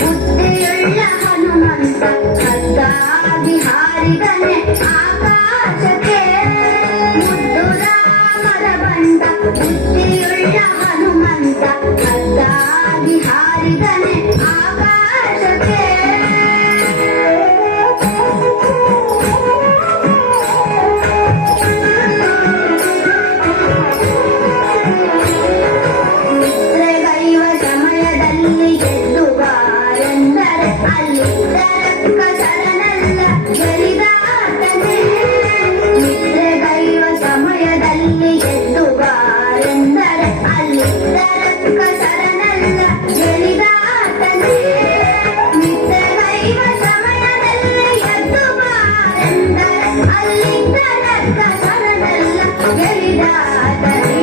ಬುದ್ಧಿಯುಳ್ಳ ಹನುಮಂತ ಖಡ್ಗಾಗಿ ಹಾರಿದನೆ ಆಕಾಶಕ್ಕೆ. ಮುದ್ದು ರಾಮರ ಬಂಟ ಬುದ್ಧಿಯುಳ್ಳ ಹನುಮಂತ ಖಡ್ಗಾಗಿ ಹಾರಿದನೆ ಆಕಾಶಕ್ಕೆ. ನಿದ್ರೆಗೈವ ಸಮಯದಲ್ಲಿ ಎದ್ದು ಬಾರೆಂದರೆ ಅಲ್ಲಿದ್ದರಕ್ಕ ಶರಣಲ್ಲ ಗೆಳಿದಾತನೇ. ನಿದ್ರೆಗೈವ ಸಮಯದಲ್ಲಿ ಎದ್ದು ಬಾರೆಂದರೆ ಅಲ್ಲಿದ್ದರಕ್ಕ ಶರಣಲ್ಲ ಗೆಳಿದಾತನೇ. ನಿದ್ರೆಗೈವ ಸಮಯದಲ್ಲಿ ಎದ್ದು ಬಾರೆಂದರೆ ಅಲ್ಲಿದ್ದರಕ್ಕ ಶರಣಲ್ಲ ಗೆಳಿದಾತನೇ.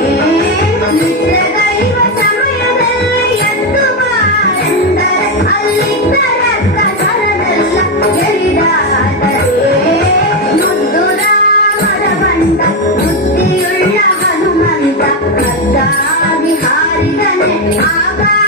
ನಿದ್ರೆಗೈವ ಸಮಯದಲ್ಲಿ ಎದ್ದು ಬಾರೆಂದರೆ ಅಲ್ಲಿದ್ದರಕ್ಕ ಶರಣಲ್ಲ ಗೆಳಿದಾತನೇ. ಮುದ್ದು ರಾಮರ ಬಂಟ ಬುದ್ಧಿಯುಳ್ಳ ಹನುಮಂತ ಖಡ್ಗಾಗಿ ಹಾರಿದನೆ ಆಕಾಶಕ್ಕೆ.